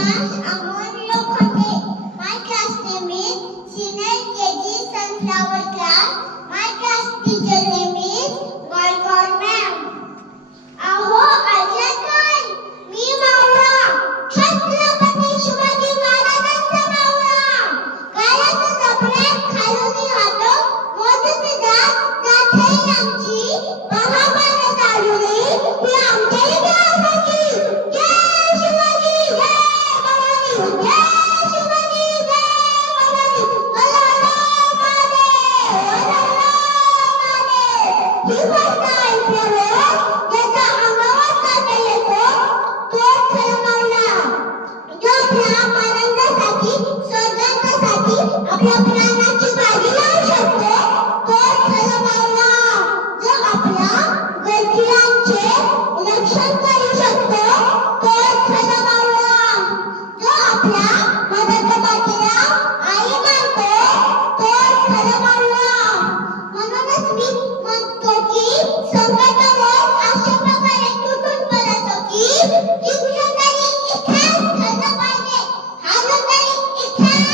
class, Amon Lokhote. My class name is Senior KG Sunflower class. My class teacher name is Golgol ma'am. अहो ऐकलं काय? मी मावळा छत्रपती शिवाजी महाराजांचा मावळा. गालाच्या जबड्यात खालून हातो मोजत जात है आमची महाभारत चालुली ही आमच्या इतिहासाची. जय शिवाजी जय भवानी जय शिवाजी जय भवानी. हर हर महादेव हर हर महादेव. ही गोष्ट ऐकल्यावर ज्याचा अंगावर काटा येतो तोच खरा मावळा. जो आपल्या आनंदासाठी स्वर्गासाठी आपल्या प्राणाची बाजी लावू शकतो तोच खरा मावळा. जो आपल्या गरजेचे रक्षण करू शकतो तोच खरा मावळा. जो आपल्या मदतमातीला आई मानतो तोच खरा मावळा. म्हणूनच मी म्हणतो की संकटावर अशा प्रकारे तुटून पडतो की जिंकलं तरी इथेच ठरलं पाहिजे, हारलं तरी इथेच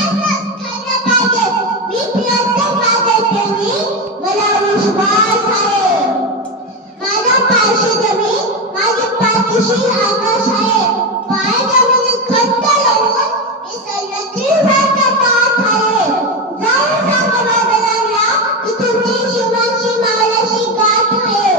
ठरलं पाहिजे. मी प्रयत्न करते, मला विश्वास आहे. माझा पायशी जमीन माझ्या पाठीशी आकाश आहे. पाय जमिनीत घट्ट लावून मी सह्याद्री राजवट आहे. जाऊन सांगा बाजाराला की तुमची शिवाजी महाराजांची गाठ आहे.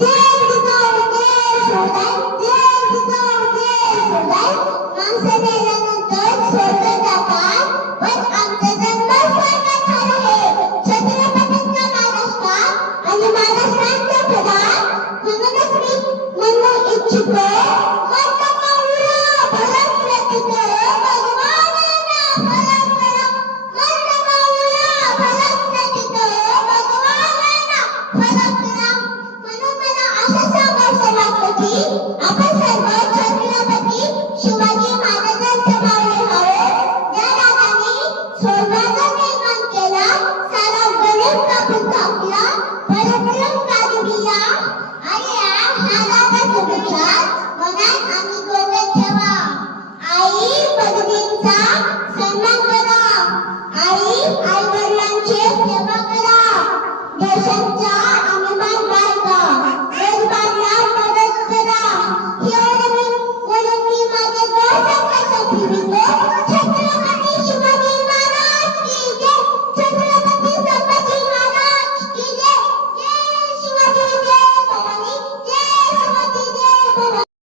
जय जिजाऊ जय शिवराय जय जिजाऊ जय शिवराय. माणसं मेल्यानंतर स्वर्ग जातात पण आमचा जन्म स्वर्गात आहे. छत्रपतींच्या महाराष्ट्रात आणि महाराष्ट्राच्या जगात. म्हणूनच मी म्हणू इच्छितो मत मावळा भरत प्रतीक भगवानांना फलक करा. मत मावळा भरत प्रतीक भगवानांना फलक करा. म्हणून मला असं सांगायचं वाटतं की आपण